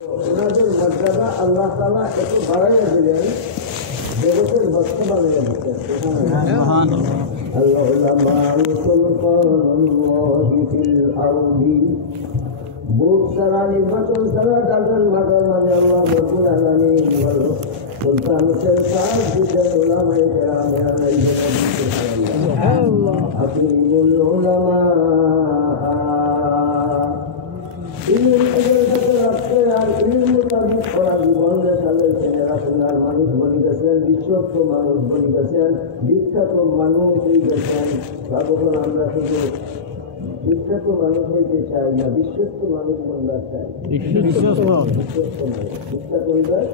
ওনাদের মর্যাদা আল্লাহ তাআলা একটু বাড়াইয়া দিলেন, জগতের ভক্ত বানাইয়া দিতেন। ভোট ছাড়া, নির্বাচন ছাড়া যাদের মাথার মাঝে আল্লাহ রব্বুল আলামিন সুলতানুল কাজ দিতে উলামায়ে কেরামের আপনি উলামা বিশ্বস্ত মানুষ বনি গেছেন, বিখ্যাত মানুষ হয়ে গেছেন। তখন আমরা শুধু বিখ্যাত মানুষ হইতে চাই না, বিশ্বস্ত মানুষ বনবার চাই। বিখ্যাত হইবার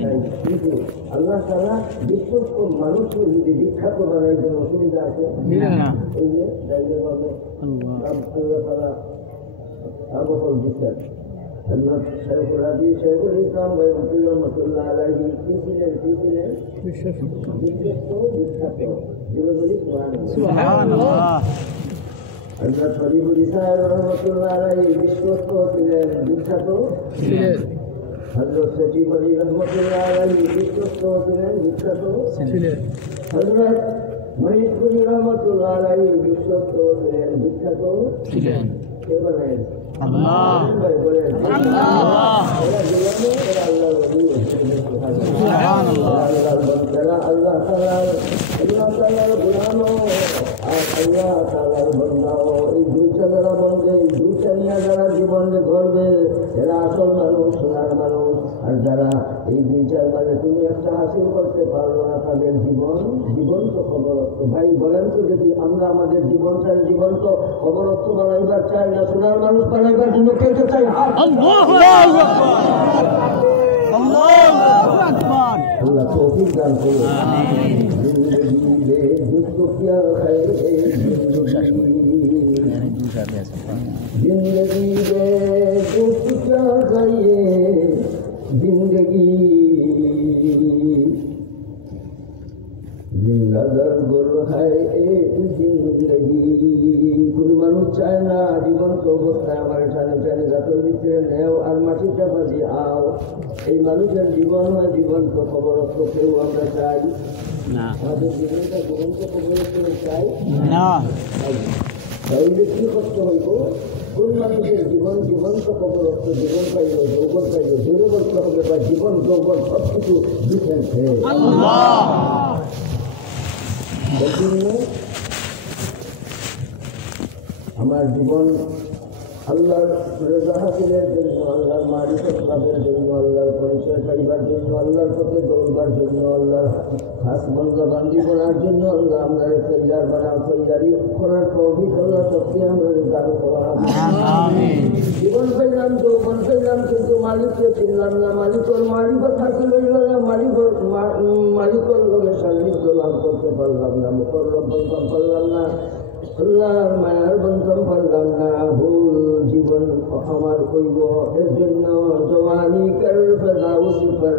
চাই, কিন্তু আল্লাহ তাআলা বিশ্বস্ত মানুষ যদি বিখ্যাত বানাই যেন অসুবিধা আছে। এই যে দায়িত্বভাবে আল্লাহ তাআলা আবহাওয়া দিচ্ছেন। শেখুল হাদিস শেখুল ইসলাম রহমাতুল্লাহ আলাইহি কি ছিলেন? বিশ্বস্ত বিখ্যাত। সুবহানাল্লাহ। হযরত শরীফুল ইসলাম রহমাতুল্লাহ আলাইহি বিশ্বস্ত ছিলেন, বিখ্যাত ছিলেন। হযরত সচিব আলী রহমাতুল্লাহ আলাইহি বিশ্বস্ত ছিলেন, বিখ্যাত ছিলেন। হযরত মঈনুদ্দিন রহমাতুল্লাহ আলাইহি বিশ্বস্ত ছিলেন, বিখ্যাত ছিলেন। কে বলেন? আল্লাহ। জীবনে গড়বে এরা আসল মানুষ, সোনার মানুষ। আর যারা এই দুই চার মাঝে তুমি একটা হাসিল করতে পারলো না, তাদের জীবন তো খবরত্ব। ভাই বলেন তো দেখি, আমরা আমাদের জীবনটার জীবন তো খবরত্ব বানাইবার চাই না, সোনার মানুষ বানাইবার জন্য কেটে চাই। আল্লাহ তৌফিক দান করুন। जिंदगी में दुख क्या गए जिंदगी जिंदगर गुल है एक जिंदगी। কোন মানুষ চায় না জীবন তো অবস্থায় আমার টানে টানে গাছের ভিতরে নেও আর মাটি চাপা দিয়ে আও। এই মানুষের জীবন হয় জীবন তো খবর কেউ আমরা চাই না। আমাদের জীবনটা জীবন্ত খবর চাই না। তাহলে কি করতে হইব? কোন মানুষের জীবন জীবন্ত খবরত্ব, জীবন পাইল, যৌবন পাইল, জোরে বলতে হবে বা জীবন যৌবন সব কিছু দিচ্ছেন আমার জীবন আল্লাহর রেজা হাসিলের জন্য, আল্লাহর মারিফত লাভের জন্য, আল্লাহর পরিচয় পাইবার জন্য, আল্লাহর পথে দৌড়বার জন্য, আল্লাহর খাস বন্ধা বান্দি করার জন্য আল্লাহ আমরা তৈয়ার বানাও। তৈয়ারি করার তৌফিক আল্লাহ সত্যি আমরা দান করা। জীবন পেলাম, যৌবন পেলাম, কিন্তু মালিককে চিনলাম না। মালিকর মারিফত হাসিল হইল না, মালিকর লোকের সান্নিধ্য লাভ করতে পারলাম না, মুকররব বন্ধন পারলাম না, আল্লাহর মায়ার বন্ধন পারলাম না। ভুল জীবন আমার কইব, এর জন্য জওয়ানি কর ফেদাউ সিফর,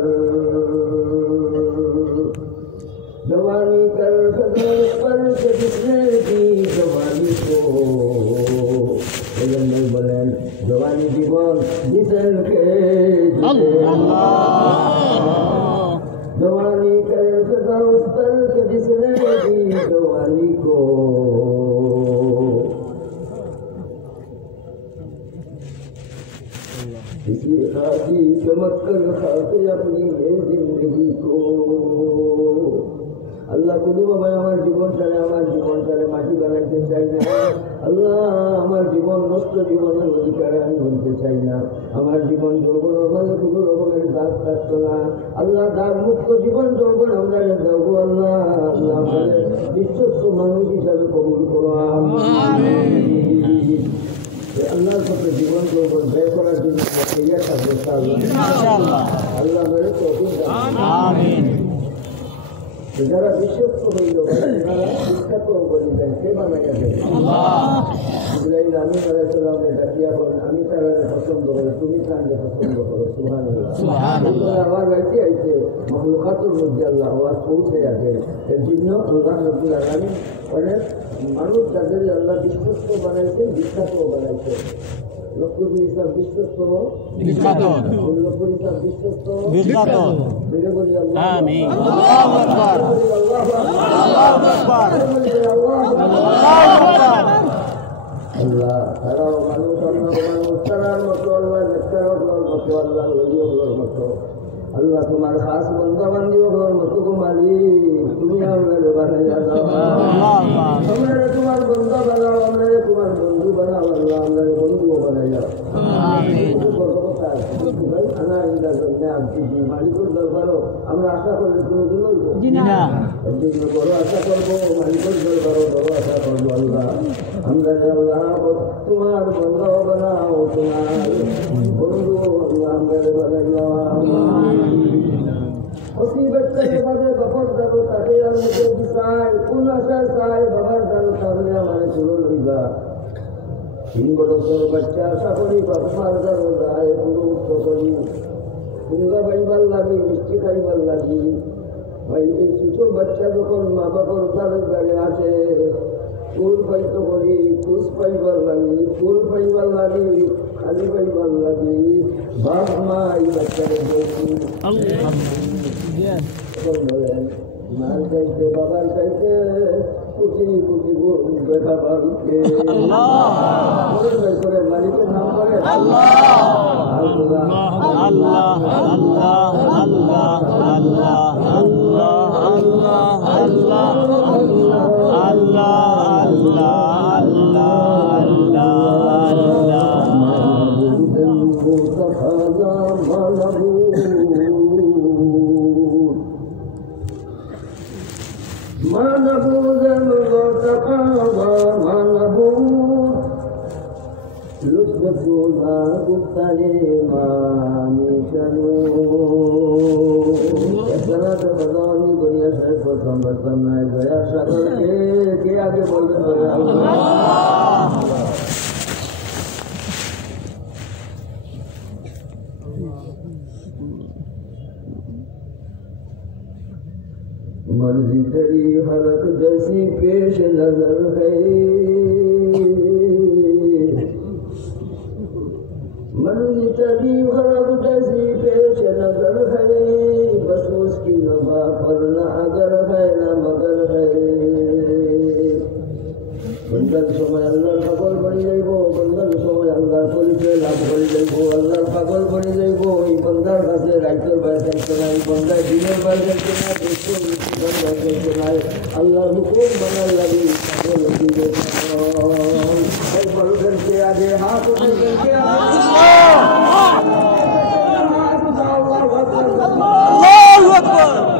জওয়ানি কর ফেদাউ সিফর কে জিসনে কি জওয়ানি কো। এজন্যই বলেন জওয়ানি জীবন জিসেন কে জওয়ানি কর ফেদাউ সিফর কে জিসনে কি জওয়ানি কো। इसी खाकी चमत्कार खाके अपनी जिंदगी को। আল্লাহ কুদুবা ভাই আমার জীবনটারে মাটি বানাইতে চাই না। আল্লাহ আমার জীবন নষ্ট জীবনের অধিকার আমি বলতে চাই না। আমার জীবন যৌবনের মাঝে কোনো রকমের দাগ থাকতো না। আল্লাহ দাগ মুক্ত জীবন যৌবন আমরা দেবো। আল্লাহ আল্লাহ আমাদের বিশ্বস্ত মানুষ হিসাবে কবুল করো। আল্লাহর সাথে জীবন যৌবন ব্যয় করার জন্য আল্লাহ মেরে তৌফিক দান। যারা বিশ্বস্ত হইল, যারা বিখ্যাত বলিলেন, কে বানাইয়া দেন? ইব্রাহিম আমিন আলাইহিস সালামকে ডাকিয়া বলেন, আমি তারা পছন্দ করি, তুমি তাকে পছন্দ করো। সুবহানাল্লাহ। আওয়াজ আইতে আইতে মখলুকাতের মধ্যে আল্লাহ আওয়াজ পৌঁছে যাবে। এর জন্য আল্লাহ রাব্বুল আলামিন অনেক মানুষ যাদের আল্লাহ বিশ্বস্ত বানাইছে, বিখ্যাত বানাইছে। লক্ষ্য পরিচার বিশ্বস্ত লক্ষ্য পরিচার বিশ্বস্ত বেড়ে বলি আল্লাহ আল্লাহ তারাও মানুষ তারার মতো আল্লাহ মতো আল্লাহ মতো আল্লাহ তোমার খাস বন্ধা বান্ধিও মতো তোমারই তুমি আমরা বানাইয়া দাও আমরা তোমার বন্ধা বানাও আমরা তোমার বন্ধু বানাও আল্লাহ আমরা বন্ধুও বানাইয়া মালিকের দরবারও আমরা আশা করলে কোনোদিন বড় আশা করবো মালিকের দরবারও বড় আশা করবো আল্লাহ আমরা আল্লাহ তোমার বন্ধু বানাও তোমার বন্ধু আমরা বানাইয়া মুসিবত থেকে বাদে বাপর দাদু তাকে আর মুখে দিশায় কোন আশা চায় বাবার দাদু তাহলে আমার চুলো লইবা 3 বছর বাচ্চা আশা করি বাপমার দাদু যায় পুরো উত্তর করি কুঙ্গা বাইবার লাগি মিষ্টি খাইবার লাগি ভাই এই ছোট বাচ্চা যখন মা বাবার দাদু দাঁড়িয়ে আসে ফুল পাইতে করি ফুস পাইবার লাগি ফুল পাইবার লাগি খালি পাইবার লাগি বাপ মা এই বাচ্চাকে বলছি বলেন মার চাইতে বাবার চাইতে কুচি কুচি বেটা বাড়িতে করে মালিকের নাম করে আল্লাহ আল্লাহ আল্লাহ আল্লাহ আল্লাহ আল্লাহ আল্লাহ আল্লাহ আল্লাহ मर्जी तेरी हरक जैसी पेश नजर है मर्जी तेरी हरक जैसी पेश नजर है बस उसकी नबा पर न अगर है न मगर है बंदर समय अल्लाह पागल बनी जाइबो बंदर समय अल्लाह परिचय लाभ करी जाइबो अल्लाह पागल बनी जाइबो এই বন্দার কাছে রাইতের বাইরে থাকতে নাই বন্দার দিনের বাইরে থাকতে না দেখতে বাইরে নাই আল্লাহর হুকুম মানার লাগি পাগল দিবে এই বলদেরকে আগে হাত উঠাইতে আল্লাহু আকবার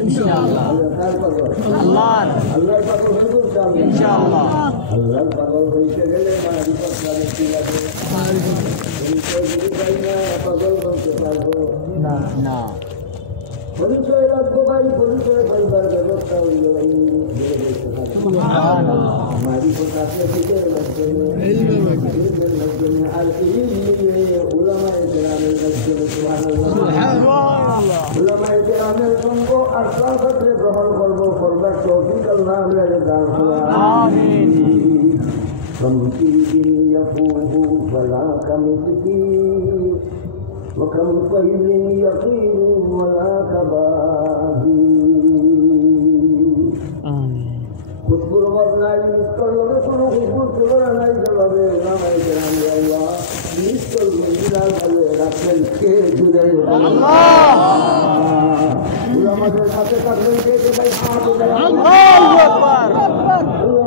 ইনশাআল্লাহ আল্লাহ আল্লাহর পাগল হইব ইনশাআল্লাহ আল্লাহর পাগল হইতে গেলে মারিফত লাগে কি লাগে পাগল বলতে পারবো না না পরিচয় রাখবো ভাই পরিচয় পাইবার ব্যবস্থা হইল মারিফত আছে থেকে আর উলামায়ে কেরামের মাধ্যমে সুবহানাল্লাহ উলামায়ে কেরামের সঙ্গ আর সাহাবাতে গ্রহণ করবো করবার তৌফিক আল্লাহ আমাদের দান করুন আমিন কমতিদিন ইয়াফুহু ওয়ালা কামিতি وكم طيب يطير ولا كباهي খুশবুর বদনাই মিসকল লগে কোনো খুশবুর তুলনা নাই জবাবে নামাই কেরাম আল্লাহ মিসকল মিলাল বলে রাখেন কে জুড়ে আল্লাহ উলামাদের সাথে থাকবেন কে কে ভাই হাত উঠায় আল্লাহু আকবার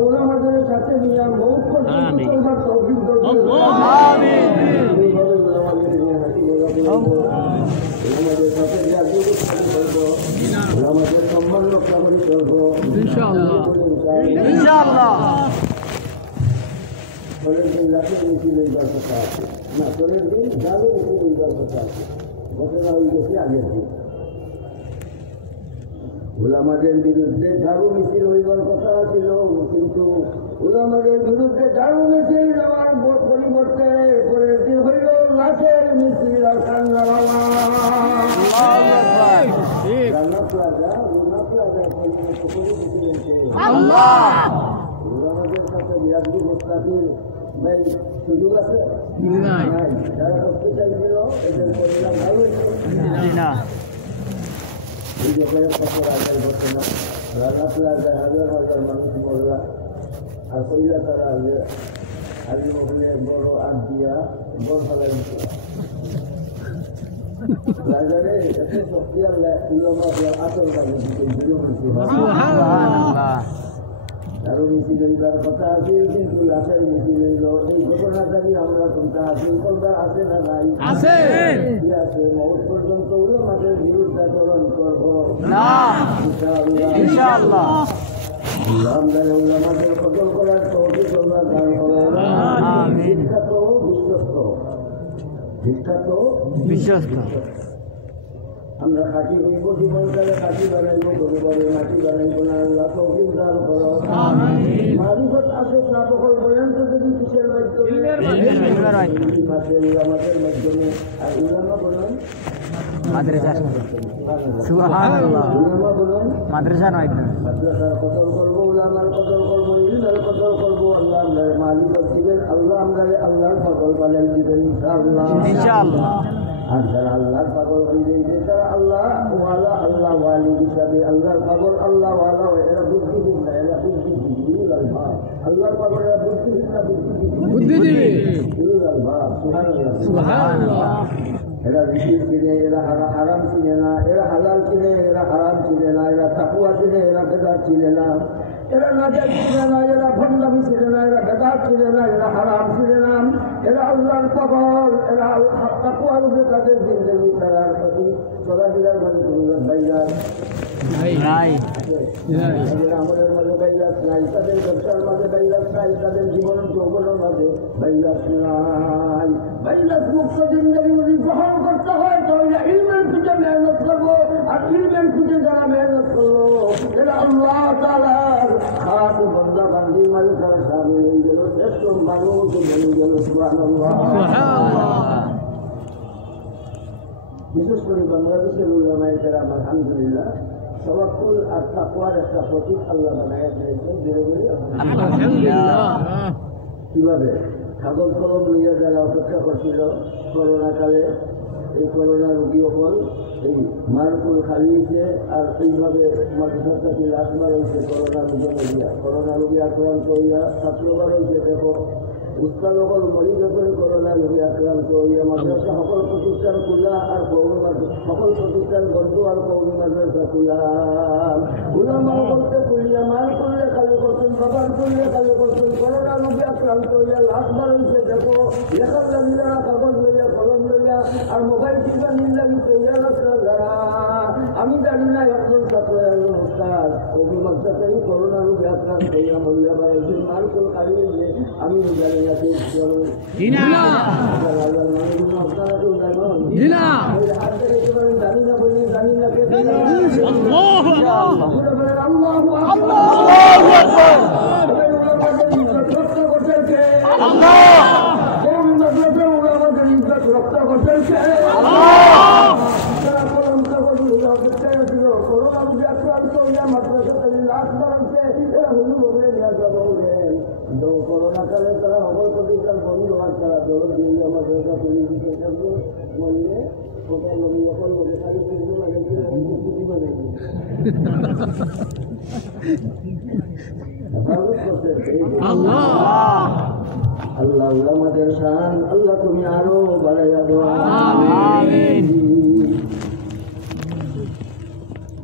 উলামাদের সাথে নিয়ে মুখ করতে করবার তৌফিক দাও আমিন আমাদের সম্মান রক্ষা করে চলবো ইনশাআল্লাহ ইনশাআল্লাহ পরের দিন রাতে মিছিল হইবার কথা আছে না পরের দিন জালু মিছিল হইবার কথা আছে ঘটনা হয়ে গেছে আগের দিন উলামাদের বিরুদ্ধে ঝাড়ু মিছিল হইবার কথা ছিল কিন্তু উলামাদের বিরুদ্ধে ঝাড়ু মিছিল যাওয়ার পরিবর্তে পরের দিন হইল লাশের মিছিল আর কান্নার আল্লাহ উলামাদের সাথে বিরাট ভাই সুযোগ আছে নাই। যারা করতে চাইছিল এদের পরিণাম ভালো হয়েছে না এই যে কয়েক বছর আগের ঘটনা রানা প্লাজায় হাজার হাজার মানুষ মরলা আর কইলা তারা যে আগে ওখানে বড় আট দিয়া বড় ফেলা দিচ্ছে প্লাজারে এত শক্তি আল্লাহ উলামা আসল কাজে দিতে ভিডিও করছে আরো মিছিল হইবার কথা আছে কিন্তু লাশের মিছিল হইল এই ঘটনাটা নিয়ে আমরা কোনটা হাসিল করবার আছে না নাই আছে আছে মৌত পর্যন্ত উলামাদের বিরুদ্ধাচরণ করবো না ইনশাআল্লাহ আমরা উলামাদের কদর করার তৌফিক আল্লাহ দান করেন আমিন বিখ্যাত বিশ্বস্ত বিখ্যাত বিশ্বস্ত আমরা খাঁটি হইব জীবনকালে খাঁটি বানাইব গরিবের মাটি বানাইব না আল্লাহ তৌফিক দান করো মারিফত আছে না বকল বলেন তো যদি কিসের মাধ্যমে উলামাদের মাধ্যমে আর উলামা বলেন মাদ্রাসা সুবহানাল্লাহ উলামা বলেন মাদ্রাসা নয় মাদ্রাসার কদর করবো উলামার কদর করবো ইলমের কদর করবো আল্লাহ আমরা মালিকত দিবেন আল্লাহ আমরা আল্লাহর পাগল বানাই দিবেন ইনশাআল্লাহ ইনশাআল্লাহ আর যারা আল্লাহর পাগল হয়ে যাইছে তারা আল্লাহ ওয়ালা আল্লাহ ওয়ালি হিসাবে আল্লাহর পাগল আল্লাহ ওয়ালা এরা বুদ্ধিহীন না এরা বুদ্ধিজীবী আল্লাহর পাগল এরা বুদ্ধিহীন না বুদ্ধিজীবী সুবহানাল্লাহ এরা রিজিক চিনে এরা হারাম চিনে না এরা হালাল চিনে এরা হারাম চিনে না এরা তাকওয়া চিনে এরা বেদাত চিনে না এরা নাজাত চিনে না এরা ভণ্ডামি চিনে না এরা বেদাত চিনে না এরা হারাম চিনে না এরা আল্লাহর পাগল এরা তাকওয়ার উপরে তাদের জিন্দগি তার প্রতি চলাফেরার মাঝে কোনো বাইরাত নাই তাদের আমলের মাঝে বাইরাত নাই তাদের ব্যবসার মাঝে বাইরাত নাই তাদের জীবনের যৌবনের মাঝে বাইরাত নাই বাইরাত মুক্ত জিন্দগি যদি গ্রহণ করতে হয় তাহলে ইলমের পিছনে মেহনত করবো আর ইলমের পিছনে যারা মেহনত করবো এরা আল্লাহ তাআলার খাস বান্দা বান্দির মাঝে তারা শামিল হয়ে গেল শ্রেষ্ঠ মানুষ বনে গেল সুবহানাল্লাহ বিশেষ করে বাংলাদেশের উলামায়ে কেরাম আলহামদুলিল্লাহ তাওয়াক্কুল আর তাকওয়ার একটা প্রতীক আল্লাহ বানায় দিয়েছেন আলহামদুলিল্লাহ কিভাবে কাগজ কলম লইয়া যারা অপেক্ষা করছিল করোনা কালে এই করোনা রোগী হল এই মারকুল খালিয়েছে আর এইভাবে মাদ্রাসাটি লাশ মারাইছে করোনা রোগী আক্রান্ত হইয়া ছাত্রবার হয়েছে দেখো উস্তাদ সকল মরিজ সকল করোনা রোগী আক্রান্ত হইয়া মাদ্রাসা সকল প্রতিষ্ঠান খোলা আর সকল প্রতিষ্ঠান বন্ধ আর কৌমি মাদ্রাসা খোলা উলামা করতে খুলিয়া মার করলে কালে করতেন বাবার করলে কালে করতেন করোনা রোগী আক্রান্ত হইয়া লাশ মারাইছে দেখো লেখার লাগিলা কাগজ লইয়া কলম লইয়া আর মোবাইল টিপা নীল লাগি তৈয়া রাস্তা যারা আমি জানি না একজন ছাত্র একজন উস্তাদ কবি মাদ্রাসায় করোনা রোগী আক্রান্ত হইয়া মরিয়া বাড়াইছেন মার কোল কারিয়ে যে আমি জানি না কে জানি না বলি জানি না কে রক্ষা করছেন করোনা কালে তারা সকল প্রতিষ্ঠান বন্ধ হওয়ার তারা দৌড় দিয়ে মাদ্রাসা পুলিশ বললে ওখানে নবী যখন লোকে খালি পুলিশে লাগাইছিল ছুটি বানাইছিল আল্লাহ উলামাদের শান আল্লাহ তুমি আরো বাড়াইয়া দাও আমিন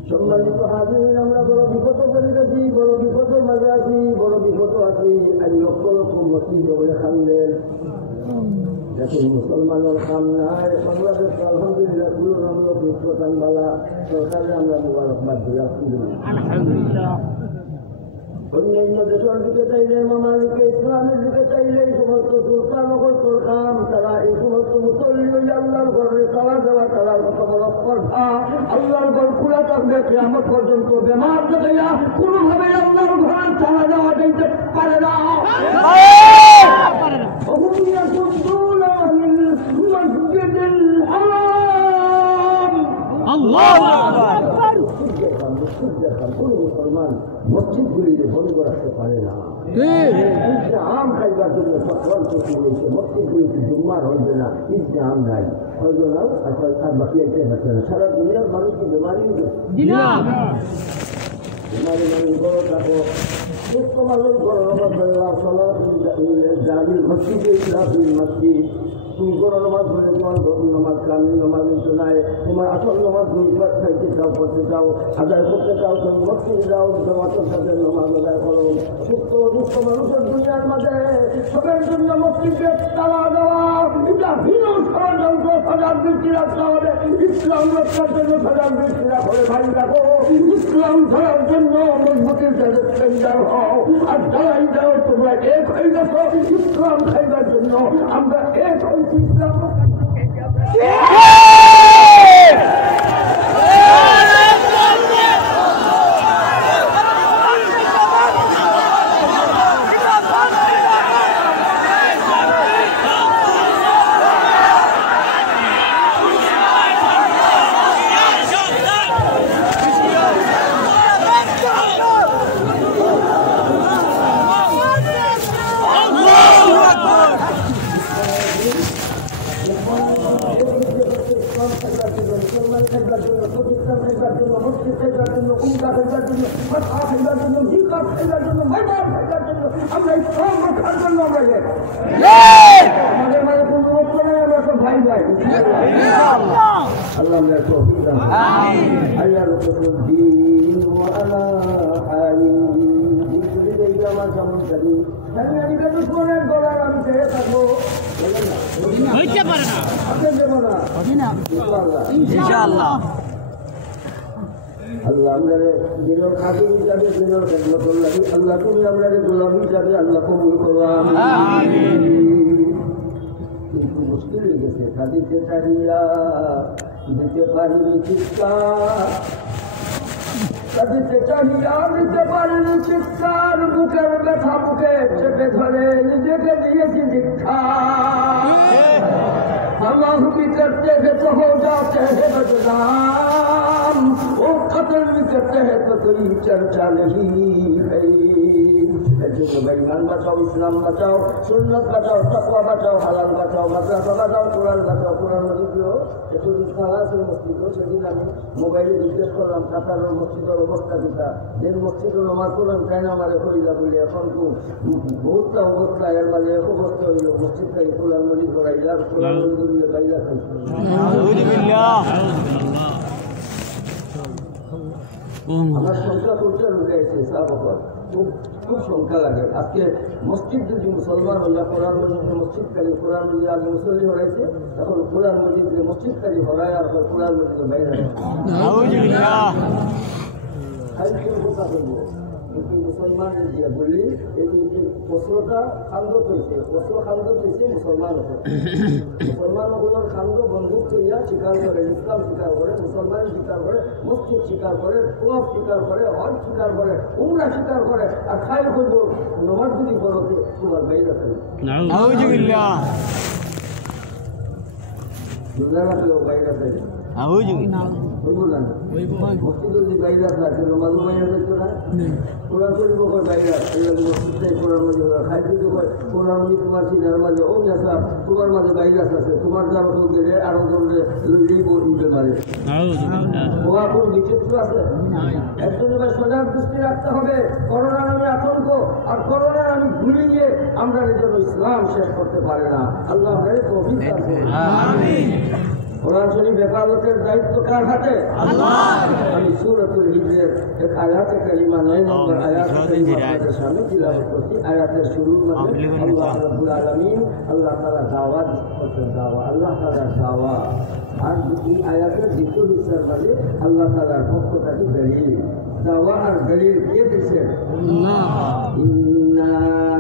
সম্মানিত হাজির আমরা বড় বিপদ করে গেছি বড় বিপদের মাঝে আছি বড় বিপদ আছি আজ লক্ষ লক্ষ মসজিদ হয়ে খান্দের দেখুন মুসলমানের কাম নাই বাংলাদেশ আলহামদুলিল্লাহ তুলনামূলক নিষ্পতানবালা সরকারে আমরা মুবারকবাদ দিয়ে আলহামদুলিল্লাহ অন্যান্য দেশের দিকে চাইলে মামালিকে ইসলামের দিকে চাইলে এই সমস্ত সুলতান সরকার তারা এই সমস্ত মুসল্লি আল্লাহর ঘরে তারা দেওয়া তারা কত বড় স্পর্ধা আল্লাহর ঘর খোলা থাকবে কিয়ামত পর্যন্ত বেমার থেকে কোনোভাবে আল্লাহর ঘরে তারা দেওয়া যাইতে পারে না মসজিদগুলি বন্ধ রাখতে পারে না ইসলাম খাইবার জন্য সকল কিছু হয়েছে মসজিদগুলি জুম্মার হইবে না ইসলাম নাই হইল না আর বাকি একটা হচ্ছে না সারা দুনিয়ার মানুষ কি বেমারি বেমারি মানুষ বড় থাকো সুস্থ মানুষ বড় জামিল মসজিদে ইসলামী মসজিদ তুমি বড় নামাজ পড়ে তোমার গরম নামাজ কামিল নামাজ কিন্তু নাই তোমার আসল নামাজ তুমি খাইতে চাও পড়তে চাও আদায় করতে চাও তুমি মসজিদে যাও জমাতের সাথে নামাজ আদায় করো সুস্থ দুস্থ মানুষের দুনিয়ার মাঝে সবের জন্য মসজিদে তালা দেওয়া এটা ভিন্ন ষড়যন্ত্র সাজার বৃষ্টি রাখতে হবে ইসলাম রক্ষার জন্য সাজার বৃষ্টি রাখলে ভাই রাখো ইসলাম ধরার জন্য মজবুতির সাথে সেন্টার হও আর যারাই যাও তোমরা এক হয়ে গেছো ইসলাম খাইবার জন্য আমরা এক হয়েছি ইসলাম আমরা ইসলাম রক্ষার জন্য আমরা আমাদের মানে কোন লোক নেই আমরা তো ভাই ভাই আল্লাহ আমরা তৌফিক দান আল্লাহ রসুল দিন ওয়ালা আলী দিন এই আমার যেমন করি আমি দুশ্মনের গলার আমি ছেড়ে থাকবো হইতে পারে না আপনি দেবো না ইনশাআল্লাহ আল্লাহ আমরা দিনের খাদি হিসাবে দিনের খেদমত লাগি আল্লাহ তুমি আমরা গোলাম হিসাবে আল্লাহ কবুল করো কিন্তু মুশকিল হয়ে গেছে খাদিতে চাহিয়া দিতে পারিনি চিৎকার কাঁদিতে চাহিয়া দিতে পারিনি চিৎকার বুকের ব্যথা বুকে চেপে ধরে নিজেকে দিয়েছি দীক্ষা तमाम भी करते हैं तो हो जाते हैं बदनाम वो कत्ल भी करते हैं तो कोई चर्चा नहीं है बेईमान बचाओ इस्लाम बचाओ सुन्नत बचाओ तकवा बचाओ हलाल बचाओ मदरसा बचाओ कुरान मजिद মসজিদ সেদিন আমি মোবাইলে জিজ্ঞেস করলাম কাতার মসজিদের অবস্থা কিতা যে মসজিদের নামাজ করলাম তাই না আমার হইলা বলে এখন তো বহুতটা অবস্থা এর মাঝে এক অবস্থা হইল মসজিদ থেকে কোরআন মজিদ করাইলা কোরআন মজিদ মিলে বাইরা খাইছে আমার সংখ্যা করতে রুখেছে সাহাবকর খুব সংখ্যা লাগে আজকে মসজিদ যদি মুসলমান হইয়া কোরআন মজিদ মসজিদকারী কোরআন মজিদ আগে মুসল্লি হরাইছে এখন কোরআন মজিদ মসজিদকারী হরায় আর কোরআন মজিদ বাইরে কথা বলবো মুসলমানের দিয়ে বললি এই বস্ত্রটা খান্দক হয়েছে বস্ত্র খান্দক হয়েছে মুসলমান মুসলমানগুলোর খান্দ বন্দুক তৈয়া স্বীকার করে ইসলাম স্বীকার করে মুসলমান স্বীকার করে মসজিদ স্বীকার করে তোয়াফ স্বীকার করে হজ স্বীকার করে উমরা স্বীকার করে আর খাই করব নমাজ যদি করতে তোমার বাইরে থাকে বাইরে থাকে মসজিদের বাইরে থাকে নমাজ বাইরে থাকতো না কোরআন শরীফ বাইরে কোরআন মাঝে খাইতে কোরআন মাঝে তোমার সিনার মাঝে ও নেশা তোমার মাঝে বাইরে আছে তোমার যারা তো গেলে আরো জনরে লইলেই বলতে পারে ওয়া কোন বিচিত্র আছে একজন এবার সজাগ দৃষ্টি রাখতে হবে করোনার নামে আতঙ্ক আর করোনার আমি ভুলে গিয়ে আমরা যেন ইসলাম শেষ করতে পারে না আল্লাহ তৌফিক দান করুন আমিন কোরআন শরীফ হেফাজতের দায়িত্ব কার হাতে আমি সূরাতুল হিজরের এক আয়াতে কারিমা 9 নম্বর আয়াত আপনাদের সামনে তিলাওয়াত করছি আয়াতের শুরুর মধ্যে আল্লাহ রাব্বুল আলামিন আল্লাহ তাআলা দাওয়াত করছেন আল্লাহ তাআলার দাওয়াত আর এই আয়াতের দ্বিতীয় হিস্সার মধ্যে আল্লাহ তাআলার পক্ষ থেকে দলিল দাওয়া আর দলিল কে দিয়েছেন আল্লাহ ইন্না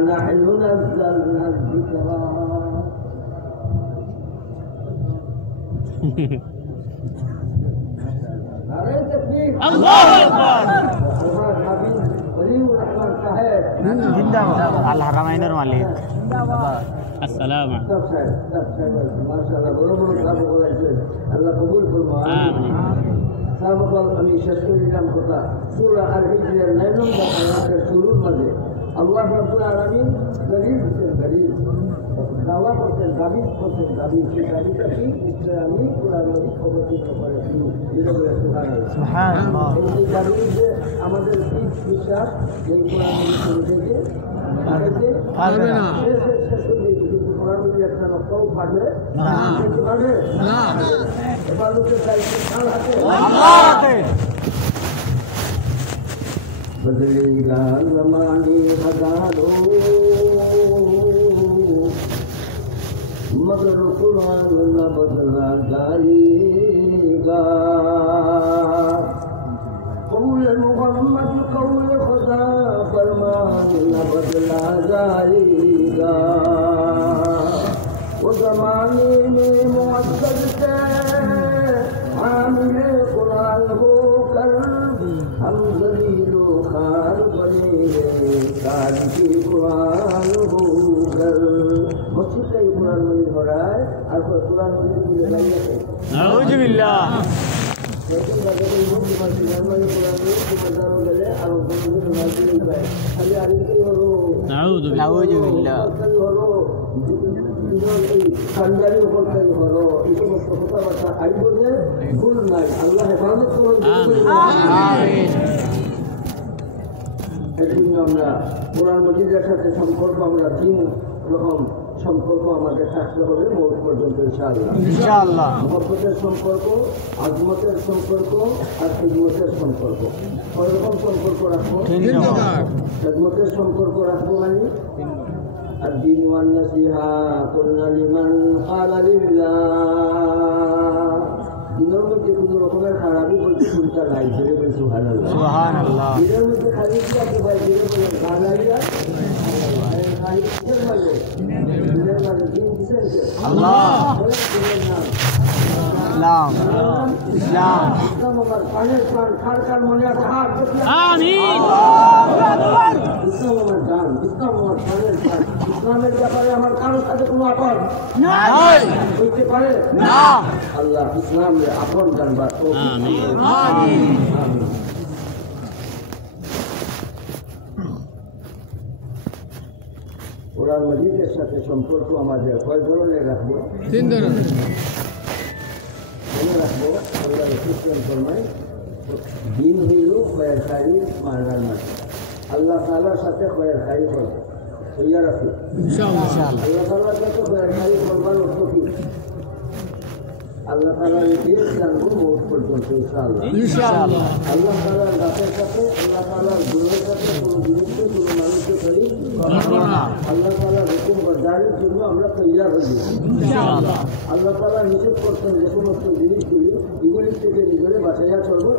নাহনু নাযালনা যিকরা আল্লাহ রামাইনের মালিক আসসালাম মাশাআল্লাহ বড় বড় কাজ করেছেন আল্লাহ কবুল করুন আমিন সাহাবাগণ আমি শেষ করে দিলাম কথা সূরা আল হিজরের 9 নম্বর আয়াতের শুরুর মধ্যে আল্লাহ রাব্বুল আলামিন গরীব হোসেন গরীব দাওয়া করতেন দাবি করতেন দাবি সেই দাবিটা কি নিশ্চয় আমি কোরআন মাজিদ অবতীর্ণ করেছি সুবহানাল্লাহ এই দাবির যে আমাদের বিশ্বাস এই কোরআন মাজিদ থেকে পারবে না কিন্তু কোরআন মাজিদ একটা নকল পারবে না পারবে না এবার লোকে চাইছে কার হাতে আল্লাহর হাতে बदलेगा ज़माने हज़ारों मगर कुरान न बदला जाएगा कौल मोहम्मद कौल खुदा फरमान न बदला जाएगा वो ज़माने में मुअद्दल से हामिल कुरान होकर हम ज़लीलो खार बने तारीख़ कुरान होकर मस्जिद का ये कुरान मजीद हो रहा है और कोई कुरान मजीद की लगाइए थे नाऊज़ बिल्लाह लेकिन बगैर इल्म की मस्जिद में ये कुरान मजीद की मज़ार हो गए और वो मस्जिद में नहीं गए खाली आरिफ ही हो रो नाऊज़ बिल्लाह कल हो रो संजारी ऊपर कहीं हो रो इसे मुस्तफ़ा बता आई बोले भूल ना अल्लाह हिफाजत करो आमीन এজন্য আমরা কোরআন মাজিদের সাথে সম্পর্ক আমরা তিন রকম সম্পর্ক আমাদের থাকতে হবে মৌত পর্যন্ত ইনশাআল্লাহ মহব্বতের সম্পর্ক আজমতের সম্পর্ক আর খিদমতের সম্পর্ক কয় রকম সম্পর্ক রাখবো খিদমতের সম্পর্ক রাখবো মানে الدين والنصيحة قلنا لمن قال لله দিনের মধ্যে কোনো রকমের খারাপই বলতে শুনতে নাই ধীরে বলে সুবহানাল্লাহ দিনের মধ্যে খালি কি আছে ভাই ধীরে বলে গালাইয়া খালি কিসের মাঝে দিনের মাঝে দিন কিসের আল্লাহ ইসলাম ইসলাম ইসলাম আমার কানের কান খার কান মনে আছে হাত আমিন ইসলাম আমার জান ইসলাম আমার কানের কান ইসলামের ব্যাপারে আমার কারোর সাথে কোনো আপন নাই হইতে পারে না আল্লাহ ইসলামের আপন জানবার আমিন আমিন আমিন কোরআন মাজিদের সাথে সম্পর্ক আমাদের কয় ধরনের রাখবো তিন ধরনের মনে রাখবো আল্লাহ খ্রিস্টান ফরমায় দিন হইল খয়ের খাই মানার মাঝে আল্লাহ তাআলার সাথে খয়ের খাই করবো তৈয়ার আছে আল্লাহ তাআলার সাথে খয়ের খাই করবার অর্থ কি আল্লাহ তাআলার দিন জানবো মৌত পর্যন্ত ইনশাআল্লাহ আল্লাহ তাআলার গাছের সাথে আল্লাহ তাআলার গুণের সাথে কোনো জিনিসকে কোনো মানুষকে করি আল্লাহ তাআলার হুকুম বজায়ের জন্য আমরা তৈয়ার হই ইনশাআল্লাহ আল্লাহ তাআলা নিষেধ করতেন যে সমস্ত জিনিসগুলি এগুলির থেকে নিজেরে বাঁচাইয়া চলবো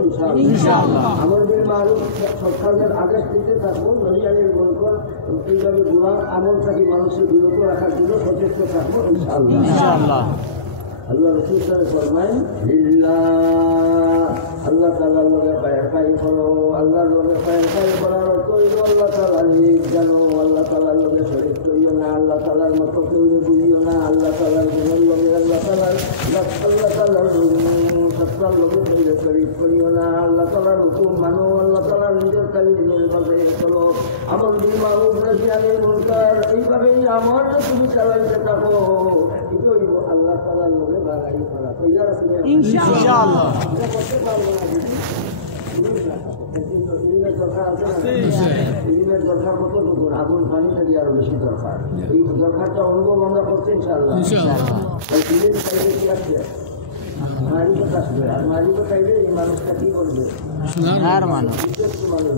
ইনশাআল্লাহ আমাদের মারুফ সরকারের আদেশ দিতে থাকবো নবী আলীর বলকর এইভাবে গুনাহ আমল থাকি মানুষের বিরত রাখার জন্য সচেষ্ট থাকবো ইনশাআল্লাহ আল্লাহ রাসূল সাল্লাল্লাহু আলাইহি ওয়াসাল্লাম ফরমায় লিল্লাহ আল্লাহ তাআলার লগে খাই করো আল্লাহর লগে খাই করার অর্থ হইল আল্লাহ তাআলার নিজ জানো আল্লাহ তাআলার লগে শরীক করিও না আল্লাহ তাআলার মতো কেউ বুঝিও না আল্লাহ তাআলার গুণের লগে আল্লাহ তাআলার সত্তার লগে কেউ শরীক করিও না আল্লাহ তাআলার হুকুম মানো আল্লাহ তাআলার নিজের কালি নিজের বাজারে চলো আমল বিল মারুফ নাহি আনিল মুনকার এইভাবেই আমল তুমি চালাইতে থাকো এটা হইল আল্লাহ তাআলার লগে বাগাই করা তৈয়ার আছে ইনশাআল্লাহ এটা করতে পারবো না ইলমের দরকার আছে না ইলমের দরকার কতটুকু আগুন পানিতে দিয়ে আরো বেশি দরকার এই দরকারটা অনুভব আমরা করছি ইনশাআল্লাহ তাই ইলম চাইলে কি আছে মারিফত আসবে আর মারিফত চাইলে এই মানুষটা কি করবে সোনার মানুষ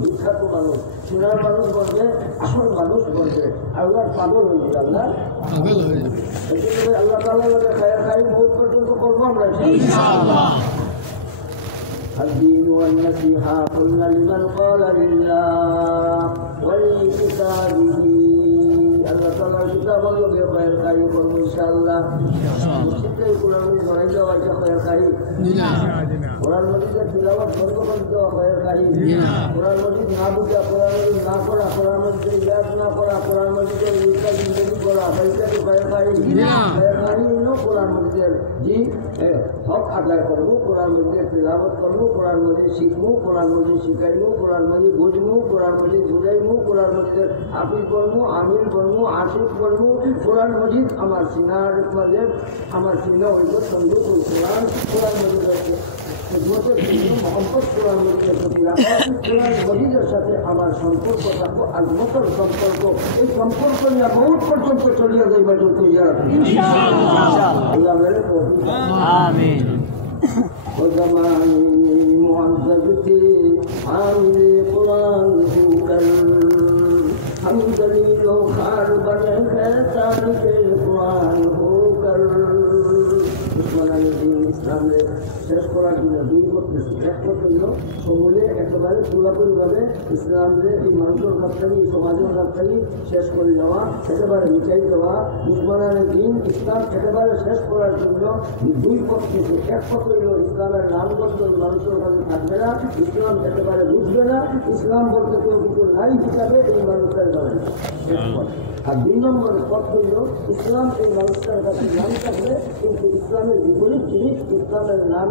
বিখ্যাত মানুষ সোনার মানুষ বলবে আসল মানুষ বলবে আল্লাহর পাগল হয়ে যাবে আল্লাহ পাগল হয়ে যাবে আল্লাহ তাআলা বলে খাই বহুত পর্যন্ত করবো আমরা ইনশাআল্লাহ الدين والنصيحة قلنا لمن قال لله ولكتابه الله تعالى كتاب الله خير خير করব ইনশাআল্লাহ মুশরিকদের কোরআন ধরাই দেওয়া যে খয়ের খাই কোরআন মাজিদের তিলাওয়াত করতে করতে খয়ের খাই কোরআন মাজিদ না বুঝা কোরআন মাজিদ না পড়া কোরআন মাজিদের ইয়াদ না পড়া কোরআন মাজিদের ইসলাম জিন্দগি করা সেইটা কি খয়ের খাই খয়ের খাই হলো কোরআন মাজিদের জি হক আদায় করবো, কোরআন মজিদের তেলাওয়াত করবো, কোরআন মজিদ শিখবো, কোরআন মজিদ শিখাইবো, কোরআন মজিদ বুঝবো, কোরআন মজিদ বুঝাইবো, কোরআন মজিদের হাফিজ করবো, আমির করবো, আশিক করবো। কোরআন মজিদ আমার সিনার মাঝে আমার সিনা হইব সন্ধু কোরআন। কোরআন মজিদের মহব্বত কোরআন মজিদের প্রতি রাখা, কোরআন মজিদের সাথে আমার সম্পর্ক থাকবো, আজমতর সম্পর্ক। এই সম্পর্ক নিয়ে বহুত পর্যন্ত চলিয়ে যাইবার জন্য তৈরি রাখবো। আল্লাহ বলে آمين وزماني معزز تھی حامل قرآن ہو کر ہم دلیل و خار بنے ہیں تارک قرآن ہو کر দুশ্মনানি দিন ইসলামে শেষ করার জন্য দুই করতেছি। এক কথা হইল সমূলে একেবারে পুরোপুরিভাবে ইসলামের এই মানুষের কাছ থেকে এই সমাজের কাছ থেকে শেষ করে দেওয়া, একেবারে মিটাই দেওয়া। দুশ্মনানি দিন ইসলাম একেবারে শেষ করার জন্য দুই করতেছি। এক কথা হইল ইসলামের নামগন্ধ মানুষের কাছে থাকবে না, ইসলাম একেবারে বুঝবে না, ইসলাম বলতে কেউ কিছু নাই হিসাবে এই মানুষের বলে শেষ করে। আর দুই নম্বর পথ হইল ইসলাম এই মানুষটার কাছে নাম থাকবে, কিন্তু ইসলামের বিপরীত জিনিস ইসলামের নাম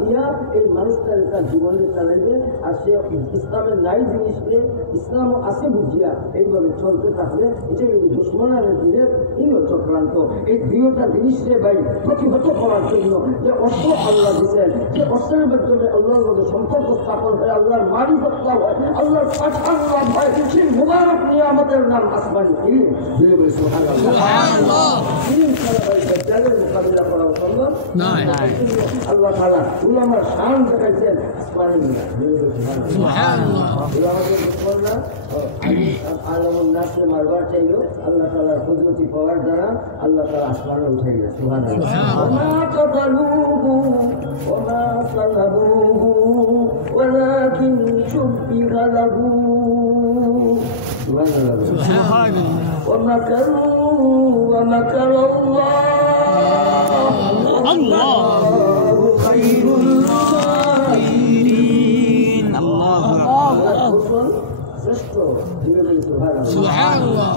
দিয়া এই মানুষটার তার জীবনে চালাইবে। আর সে ইসলামের নাই জিনিসকে ইসলাম আছে বুঝিয়া এইভাবে চলতে থাকলে এটা কিন্তু দুশ্মনের দিনের ইনো চক্রান্ত। এই দুইটা জিনিসকে ভাই প্রতিহত করার জন্য যে অস্ত্র আল্লাহ দিচ্ছেন, যে অস্ত্রের মাধ্যমে আল্লাহর মধ্যে সম্পর্ক স্থাপন হয়, আল্লাহর মারিফত লাভ হয়, আল্লাহর পাঠান লাভ হয়, সেই মুবারক নিয়ামতের নাম আসমানি ইলম। মোকাবিলা করা সম্ভব আল্লাহ তাআলা উলামার শান দেখাইছেন আসমানি আলমুল নাসে মারবার চাইল, আল্লাহ তাআলার কুদরতি পাওয়ার দ্বারা আল্লাহ তাআলা আসমানে উঠাই গেছে। সুবহানাল্লাহ। ওমা কাতালুহু ওমা সালাবুহু ওয়ালাকিন শুব্বিহা লাহু। সুবহানাল্লাহ। ومكروا ومكر الله خير الماكرين الله أكبر سبحان الله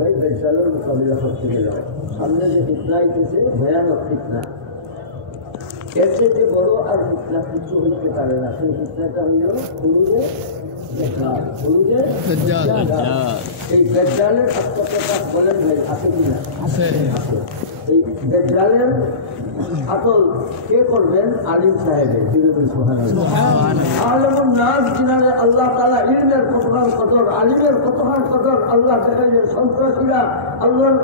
ভাই দাজ্জালের মোকাবিলা করতে গেলে সামনে যে ফিতনা আইতেছে ভয়ানক ফিতনা, এর চেয়ে বড় আর ফিতনা কিছু হইতে পারে না। সেই ফিতনাটা হইল খুরুজে দাজ্জাল। খুরুজে দাজ্জাল। এই দাজ্জালের আত্মকথা বলেন ভাই আছে কিনা? আছে। এই দাজ্জালের আকল কে করবেন? আলিম সাহেবের। আলমুন নাস যিনারে আল্লাহ তাআলা ইলমের কতখান কদর, আলিমের কতখান কদর আল্লাহ দেখাইলেন। সন্ত্রাসীরা আল্লাহর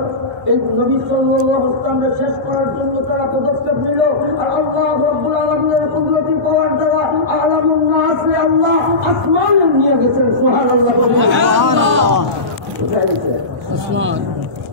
এই নবী সাল্লাল্লাহু আলাইহি ওয়াসাল্লামকে শেষ করার জন্য তারা পদক্ষেপ নিল, আর আল্লাহ রাব্বুল আলামিনের কুদরতি পাওয়ার দ্বারা আলামুন নাসে আল্লাহ আসমানে নিয়ে গেছেন। সুবহানাল্লাহ। সুবহানাল্লাহ। কোথায় গেছে? আসমান।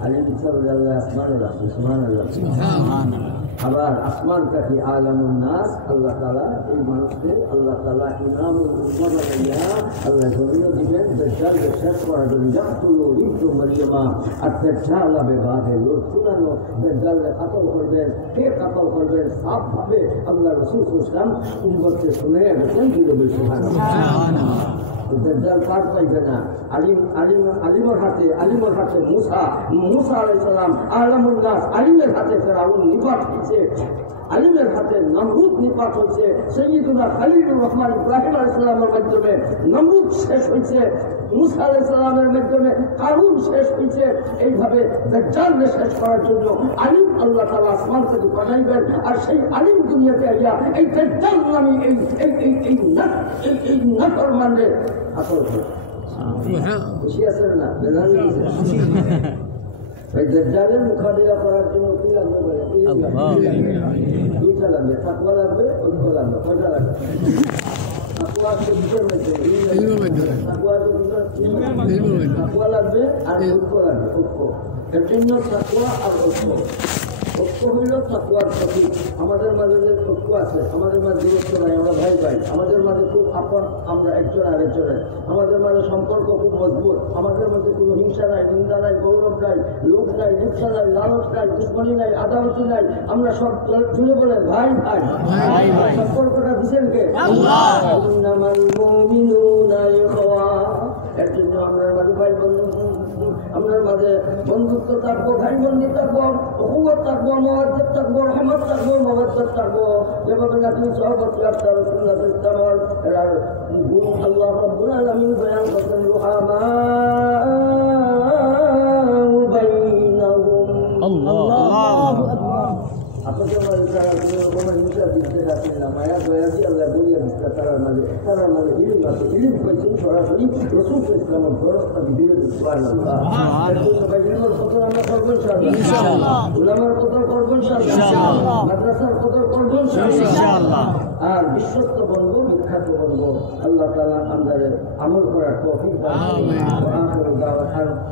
আলিম সাল্লাল্লাহু আসমানে রাখছে। সুবহানাল্লাহ। সুবহানাল্লাহ। আবার আসমানটাকে আলামুন নাস আল্লাহ তাআলা এই মানুষকে আল্লাহ তাআলা ইমামুল উম্মাহ বানাইয়া আল্লাহ জমিনে দিবেন দাজ্জালকে শেষ করার জন্য। ইয়াকুলু ইবনু মারইয়ামা আত-দাজ্জাল বিবাহে লোক শুনানো দাজ্জালকে কাতল করবেন। কে কাতল করবেন? সাফভাবে আল্লাহ রাসূল সাল্লাল্লাহু আলাইহি ওয়াসাল্লাম উম্মতকে শুনাইয়া গেছেন। সুবহানাল্লাহ। দাজ্জাল পার পাইবে না। আলিমের হাতে মুসা আলাইহিস সালাম, আলামুন নাস আলিমের হাতে ফেরাউন নিপাত হয়েছে, আলিমের হাতে নমরুদ নিপাত হয়েছে, সাইয়্যিদুনা খলিলুর রহমান ইব্রাহিম আলাইহিস সালামের মাধ্যমে নমরুদ শেষ হয়েছে, মুসা আলাইহিস সালামের মাধ্যমে কারুন শেষ হয়েছে। এইভাবে দাজ্জালকে শেষ করার জন্য আলিম আল্লাহ তাআলা আসমান থেকে পাঠাইবেন। আর সেই আলিম দুনিয়াতে আইয়া এই দাজ্জাল নামী এই নাফরমানকে আকল করে। খুশি আছেন না? এই দাজ্জালের মোকাবিলা করার জন্য কি লাগবে বলে? দুইটা লাগবে, তাকওয়া লাগবে, ঐক্য লাগবে। কয়টা লাগবে? তাকওয়া লাগবে আর ঐক্য লাগবে। ঐক্য এর জন্য তাকওয়া আর ঐক্য। ঐক্য হইল তাকওয়ার প্রতীক। আমাদের মাঝে যে ঐক্য আছে, আমাদের মাঝে দূরত্ব নাই, আমরা ভাই ভাই, আমাদের মাঝে খুব আপন, আমরা একজন আরেকজনের, আমাদের মাঝে সম্পর্ক খুব মজবুত, আমাদের মধ্যে কোনো হিংসা নাই, নিন্দা নাই, গৌরব নাই, লোভ নাই, হিংসা নাই, লালচ নাই, দুশ্মনী নাই, আদালতি নাই, আমরা সব জুড়ে বলে ভাই ভাই। সম্পর্কটা দিচ্ছেন কে? আল্লাহ। ইন্নামাল মুমিনুনা ইখওয়া। এর জন্য আমরা মাঝে ভাই বন্ধু আমরা মাঝে বন্ধুত্ব থাকবো, ভাই বন্ধু থাকবো, হুবত থাকবো, মহব্বত থাকবো, রহমত থাকবো, মহব্বত থাকবো। যেভাবে নাকি সহবত রাখতার রাসূলুল্লাহ ইসলামের এরা গুণ আল্লাহ রাব্বুল আলামিন বয়ান করতেন। রুহামা বাইনাহুম। আল্লাহু আকবার। আপনাদের মাঝে যারা কোনো হিংসা দিতে যাচ্ছেন না, মায়া দয়াছি আল্লাহ দুনিয়া দিচ্ছে তারার মাঝে ইলিম আছে, ইলিম পাইছেন সরাসরি রাসূল ইসলামের ব্যবস্থা দিয়ে সুবহানাল্লাহ। ইলিমের কদর আমরা করবো ইনশাআল্লাহ, উলামার কদর করবো ইনশাআল্লাহ, মাদ্রাসার কদর করবো ইনশাআল্লাহ, আর বিশ্বস্ত বনবো, বিখ্যাত বনবো। আল্লাহ তাআলা আমাদের আমল করার তৌফিক দান করুন।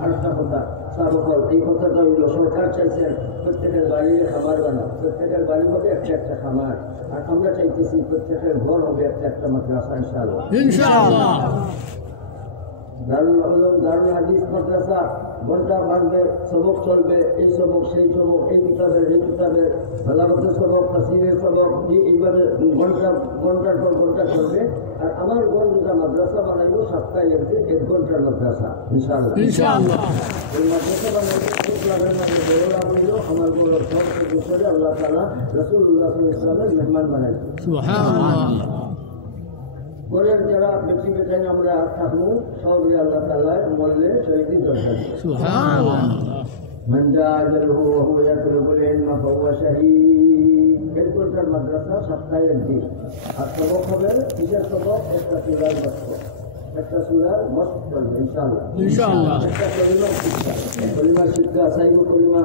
আরেকটা কথা সাবকল, এই কথাটা হইল সরকার চাইছেন প্রত্যেকের বাড়ি খামার বানাও, প্রত্যেকের বাড়ি হবে একটা একটা খামার, আর আমরা চাইতেছি প্রত্যেকের ঘর হবে একটা একটা মাদ্রাসা ইনশাআল্লাহ। দারুল উলুম, দারুল হাদিস মাদ্রাসা ঘন্টা বাঁধবে, সবক চলবে, এই সবক সেই সবক, এই কিতাবের ভালাবতের সবক, তাফসীরের সবক, এইভাবে ঘন্টার পর ঘন্টা চলবে। আর আমার ঘর যেটা মাদ্রাসা বানাইব সপ্তাহে 1 ঘন্টার মাদ্রাসা ইনশাআল্লাহ। এই মাদ্রাসা বানাইব ক্লাবের নামে বড় লাভ হইল আমার বড় বছরে আল্লাহ তাআলা রাসূলুল্লাহ সাল্লাল্লাহু আলাইহি ওয়াসাল্লামের মেহমান বানাইছে। সুবহানাল্লাহ। পরের যারা বেশি বেটাই আমরা থাকবো সবরে আল্লাহ তাআলা মরলে শহীদি দরকার। সুবহানাল্লাহ। মান জাআলাহু ওয়া হুয়া ইয়াতলুবুল ইলমা ফাহুয়া শাহীদ। 1 ঘন্টার মাদ্রাসা সপ্তাহে 1 দিন। আর সবক হবে কিসের সবক? একটা সূরার মস্ত, একটা সূরার মস্ত চলবে ইনশাআল্লাহ। একটা কলিমা শিক্ষা, সাইয়্যিদ কলিমা,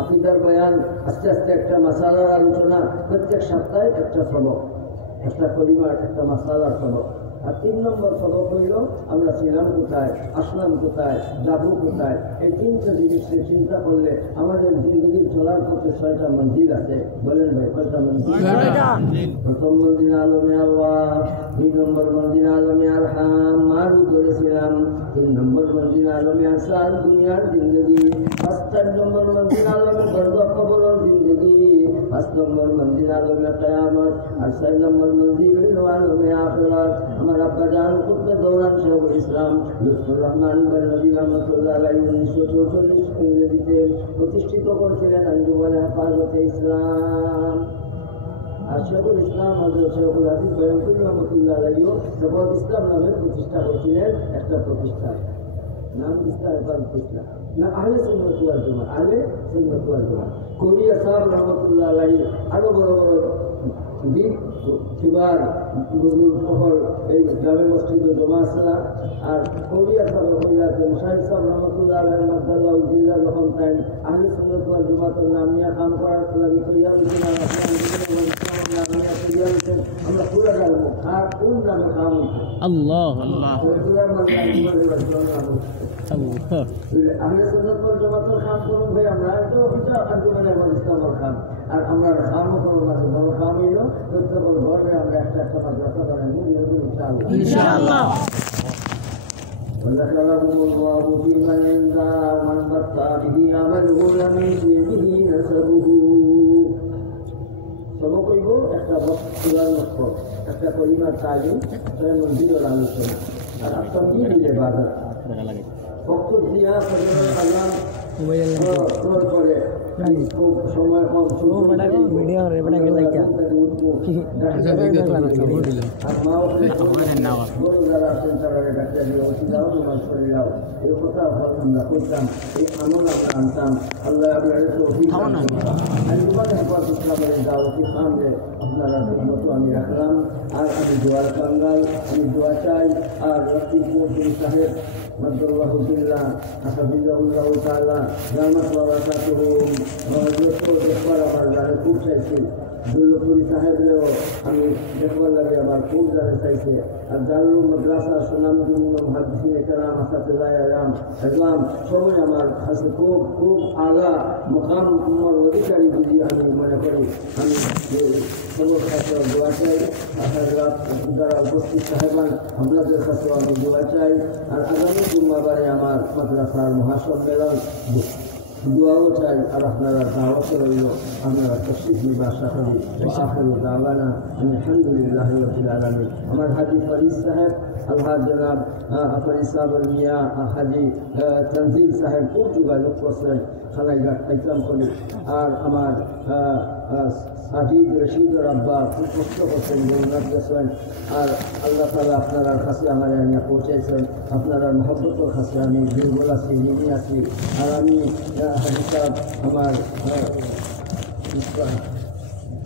আকীদার বয়ান, আস্তে আস্তে একটা মাসালার আলোচনা, প্রত্যেক সপ্তাহে একটা সবক, একটা পরিবার, একটা মাসালার সবক। আর 3 নম্বর সবক হইল আমরা ছিলাম কোথায়, আসলাম কোথায়, যাবো কোথায়। এই 3টা জিনিসকে চিন্তা করলে আমাদের জিন্দগির চলার পথে 6টা মঞ্জিল আছে। বলেন ভাই কয়টা মঞ্জিল? প্রথম মঞ্জিল আলমে আল্লাহ, 2 নম্বর মঞ্জিল আলমে আরহাম, মার ধরেছিলাম। 3 নম্বর মঞ্জিল আলমে আসার, দুনিয়ার জিন্দগি। 4 নম্বর মঞ্জিল আলমে বরদা কবরের জিন্দগি। 5 নম্বর মঞ্জিল আলমে কিয়ামত। আর 6 নম্বর মঞ্জিল আলমে আখিরাত। আমার আব্বা জান কুতুবে দৌরান শেখুল ইসলাম লুৎফুর রহমান বেরলভী রহমাতুল্লাহ আলাইহি 1944 ইংরেজিতে প্রতিষ্ঠিত করেছিলেন আঞ্জুমানে হেফাজতে ইসলাম। আর শেখুল ইসলাম হযরত শেখুল হাদিস বেরলভী রহমাতুল্লাহ আলাইহিও হেফাজত ইসলাম নামে প্রতিষ্ঠা করেছিলেন একটা প্রতিষ্ঠান। নাম ইসলাম হেফাজত ইসলাম না, আহলে সুন্নাত ওয়াল জামাত, আহলে সুন্নাত ওয়াল জামাত। কোরিয়া সাহেব রহমাতুল্লাহ আলাইহি আরো বড় বড় দিক কিবার বুজুর্গ কবর এই জামে মসজিদে জমা আসলা। আর কোরিয়া সাহেব হইলাছেন শাহিদ সাহেব রহমাতুল্লাহ আলাইহি মাদ্দাল্লাহু জিল্লা যখন তাই আহলে সুন্নাত ওয়াল জামাতের নাম নিয়ে কাম করার লাগি তৈয়ার হয়েছিল। আমরা পুরা জানবো আর কোন নামে কাম হচ্ছে আল্লাহ আল্লাহ আহলে সুন্নাত ওয়াল জামাতের কাম করুন ভাই। আমরা তো এটা আঞ্জুমানে ইসলামের কাম, আর আমরা কামও করবো মাঝে বড় কাম হইল প্রত্যেক ঘরে আমরা একটা একটা মাদ্রাসা বানাবো ইনশাআল্লাহ। وذكرهم الله في من عنده من بطأ به عمله لم يسر به نسبه। সবক হইব একটা বক্তব্য, একটা পরিমাণ তালিম, মন্দিরের আলোচনা, আর আপনার কি দিলে বাধা বক্তব্য দিয়া আল্লাহ করে খুব সময় কম যারা আছেন তারা ডাক্তার ওষুধাও নামাজ করে যাও। এই কথা আমরা করতাম, এই আমল আমরা আনতাম। আল্লাহ ইসলামের দাওয়াতি সামনে আপনারা মতো আমি রাখলাম। আর আমি দোয়ার কাঙ্গাল, আমি দোয়া চাই। আর লক্ষ্মীপুর সাহেব মদ্দুল্লাহুদ্দিল্লাহ হাফিজাহুল্লাহ তাআলা জামাত ওয়ারাসাতুহু দেখবার আমার জানে খুব চাইছি। দুল্লপুরি সাহেবরেও আমি দেখবার লাগে আবার খুব জানে চাইছে। আর দারুল মাদ্রাসা সুনামধন্য মুহাদ্দিসিন কেরাম আসাতিজায়ে ইসলাম সবাই আমার কাছে খুব খুব আলা মুকাম অধিকারী বুঝি আমি মনে করি। আমি সবার কাছে দোয়া চাই। যারা উপস্থিত সাহেবান আপনাদের কাছেও আমি দোয়া চাই। আর আগামী জুম্মাবারে আমার মাদ্রাসার মহাসম্মেলন দোয়াও চাই। আর আপনারা দাওয়াতে রইল, আপনারা তশরিফ নিবে আশা করি। আখিরু দাওয়ানা আলহামদুলিল্লাহি রাব্বিল আলামিন। আমার হাজী ফরিদ সাহেব আলহাজ জনাব আফারি সাহেব মিয়া হাজি তনজিল সাহেব খুব যোগাযোগ করছেন খালাইঘাট ইকরাম করি আর আমার সাজিদ রশিদর আব্বা খুব কষ্ট করছেন গৌরনাথ গেছেন আর আল্লাহ তালা আপনার কাছে আমার নিয়ে পৌঁছাইছেন আপনার মহব্বতর কাছে আমি দুর্বল আছি নিয়ে আছি আর আমি হাজি সাহেব আমার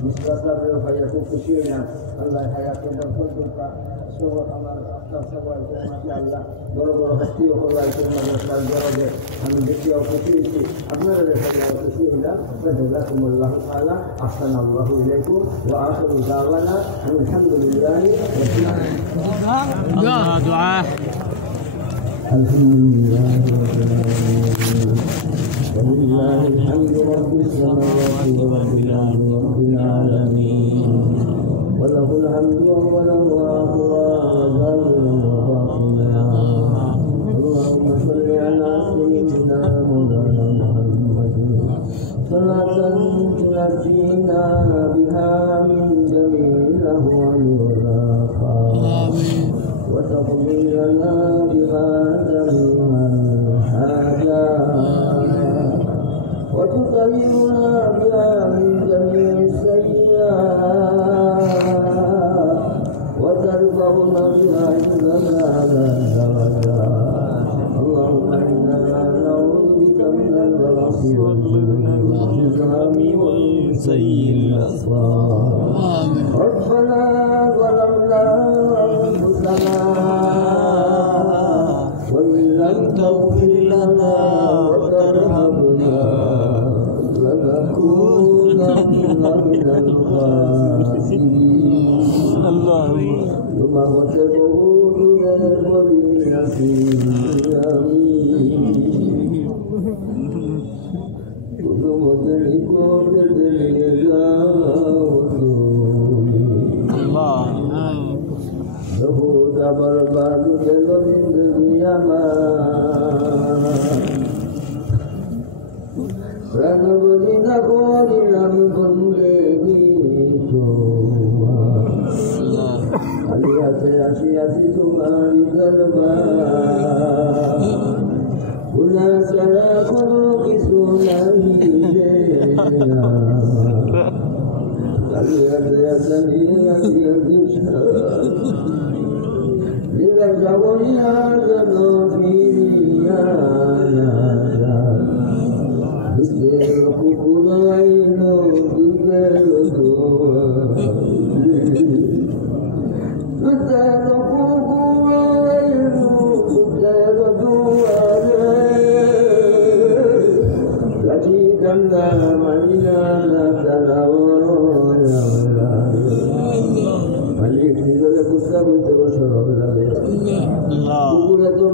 মুস্তাফা সাহেবের ভাইয়া খুব খুশি হইলাম আল্লাহ হায়াতের বরকত দুকা সবার আমার আপনার সবার আল্লাহ বড় বড় হস্তি হল আইসের গরজে আমি দেখিয়াও খুশি হয়েছি আপনারা দেখাও খুশি হইলাম জাযাকুমুল্লাহ তাআলা আহসান আল্লাহু ইলাইকুম ওয়া আখিরু দাওয়ানা আলহামদুলিল্লাহি রাব্বিল আলামিন দুআ আলহামদুলিল্লাহি রাব্বিল আলামিন ولله الحمد رب السماوات ورب الأرض رب العالمين وله الحمد وله الآخرة وظاهرا وباطنا اللهم صل على سيدنا مولانا محمد صلاة تنجينا بها من جميع الأهوال والآفات وتقضي لنا بها جميع الحاجات وتطهرنا بها من جميع السيئات وترفعنا بها عندنا على الدرجات اللهم انا نعوذ بك من البرص والجبن والجذام وسيء الاسقام ربنا ظلمنا انفسنا وان لم تغفر لنا وترحمنا لنكونن من الخاسرين ثم وتبعون الولي في ثم تلكون له دبر بعد جلد اليمن প্রাণবলীনা করিলাম বন্দে খালি হাতে আসিয়াছি তোমার দরবার উনা ছাড়া কোনো কিছু নাই খালি হাতে আসিয়াছি দিলে যাবনিয়া যেন ফিরিয়া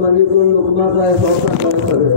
মালিক লোকমা খায় করে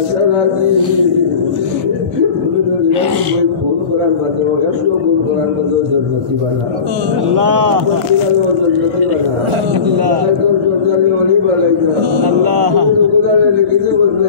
আশা রাখি ফোন করার মাধ্যমে 100 গুণ করার মতো জন্মতি বানা আল্লাহ জন্মতি বানা সরকারি অনেক বানাই না আল্লাহ কিছু বলতে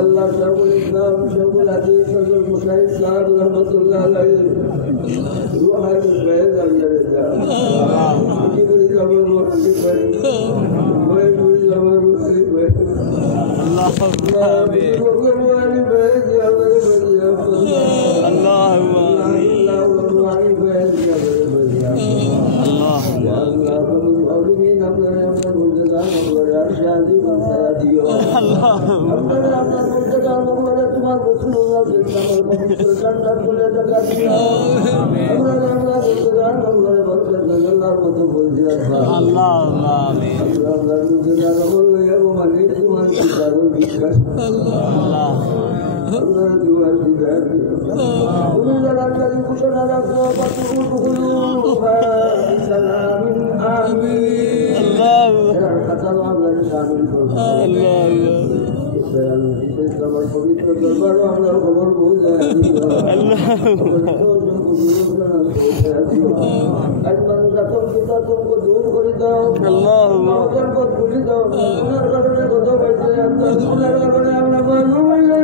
আল্লাহ শাহুল ইসলাম শাহুল আদিস শাহুল মুসাইদ সাহেব রহমতুল্লাহ আলাইহি রুহাল বাইদ আলিয়া কি বলি জবর মুসলিম ভাই ওই বলি জবর মুসলিম ভাই আল্লাহ আমিন ওয়ালি ভাই জাবর ভাই আল্লাহ আমিন আল্লাহ ওয়ালি ভাই জাবর ভাই আল্লাহ আল্লাহ আমিন আপনার মুর্তজা নবরে আরশাদি বনসায়া দিও আল্লাহ আপনার মুর্তজা নবরে তোমার রাসূলুল্লাহ সাল্লাল্লাহু আলাইহি ওয়াসাল্লাম বলে টাকা দিও আমিন আল্লাহ মুর্তজা নবরে বরকত আল্লাহর মতো বলছি আল্লাহ আমিন আল্লাহ মুর্তজা নবরে ও মালিক তোমার কিতাবের বিশ্বাস আল্লাহ আল্লাহ দুয়ার দিদার তুমি জানার ঘোষণা রাখো পাতুকুলু সালামিন আমিন আল্লাহ খাতাওয়ার শামিল করো আল্লাহ আমার পবিত্র দরবার আমরা খবর বুঝে আল্লাহ আল্লাহ तुमको दूर कर दो अल्लाह मौजन को भूल दो गुनाह करने को दो बैठे अंदर गुनाह करने अपना मालूम है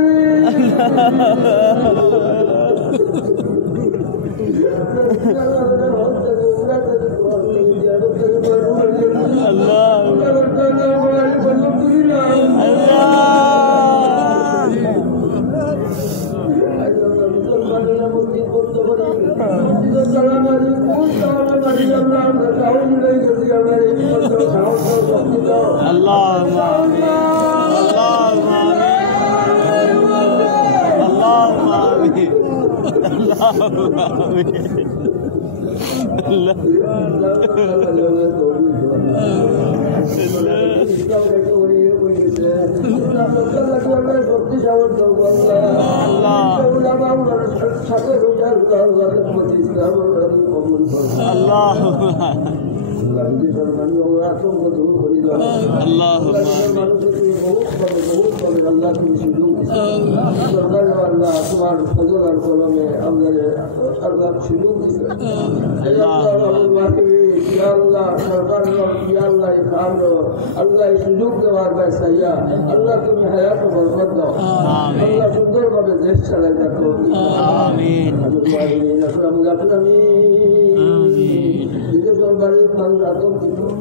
তোমার ফজল আর কলমে আমাদের আল্লাহ সুযোগ দিছে আল্লাহ সরকার আল্লাহ আল্লাহ সুযোগ দেওয়ার ব্যবসায়ীরা আল্লাহ তুমি হায়াত বরকত দাও আল্লাহ সুন্দরভাবে দেশ চালাই রাখো আমিন বিদেশ বাড়ির আতঙ্ক দূর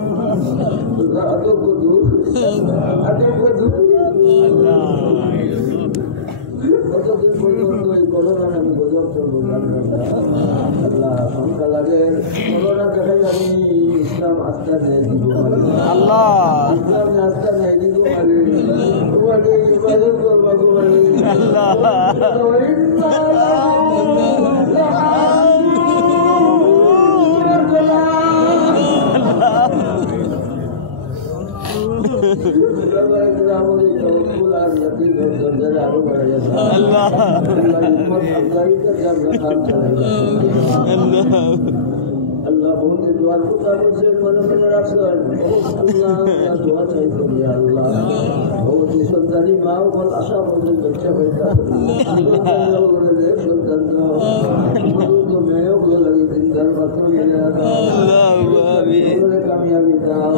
কতদিন পর্যন্ত এই করোনা আমি গজব চলবো আল্লাহ সংখ্যা লাগে করোনা দেখাই আমি ইসলাম আস্থা নেই দিব আল্লাহ ইসলাম আস্থা নেই দিব তোমাকে ইবাদত করবো তোমাকে আল্লাহ বহুতে দোয়ার কথা বলছে মনে মনে রাখছেন আল্লাহ দোয়া চাই করি আল্লাহ বহুতে সন্তানি মা বল আশা বলতে বাচ্চা হইতা সন্তান তো মেয়েও গো লাগে দিনদার মাত্র মিলে কামিয়াবি দাও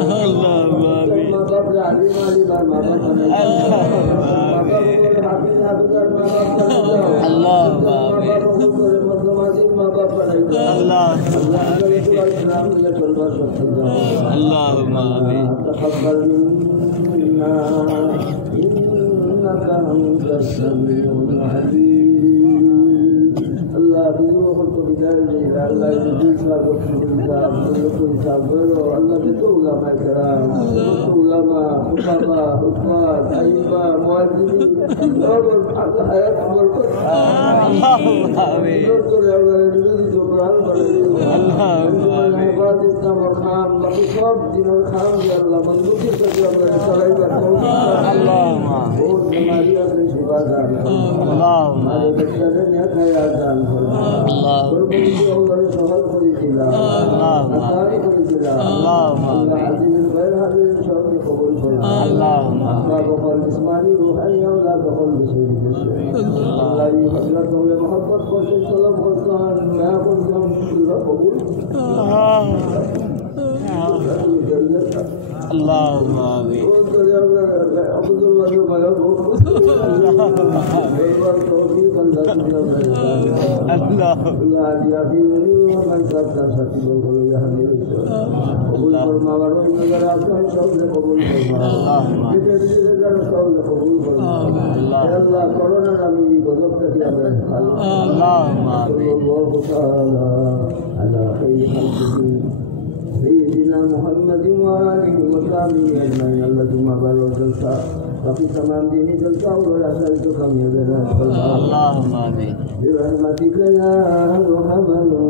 মা বাপ আলিম আলিমার মা বাপ আল্লাহ মধ্যমাজির মা বাপ আল্লাহ اللهم آمين تقبل منا إنك أنت السميع العليم الله بروحك بدارنا الله يجزيك ويكرمك ويكون صابر الله بتقول ما كلام بتقول ما خطبة حفاظ أيوة مؤذنين الله حياة بركة اللهم آمين اللهم آمين سيدنا محمد وآله وصحبه أجمعين اللهم بارك جلسة وفي تمام دين جلسة ولا سألتك من اللهم آمين برحمتك يا أرحم الراحمين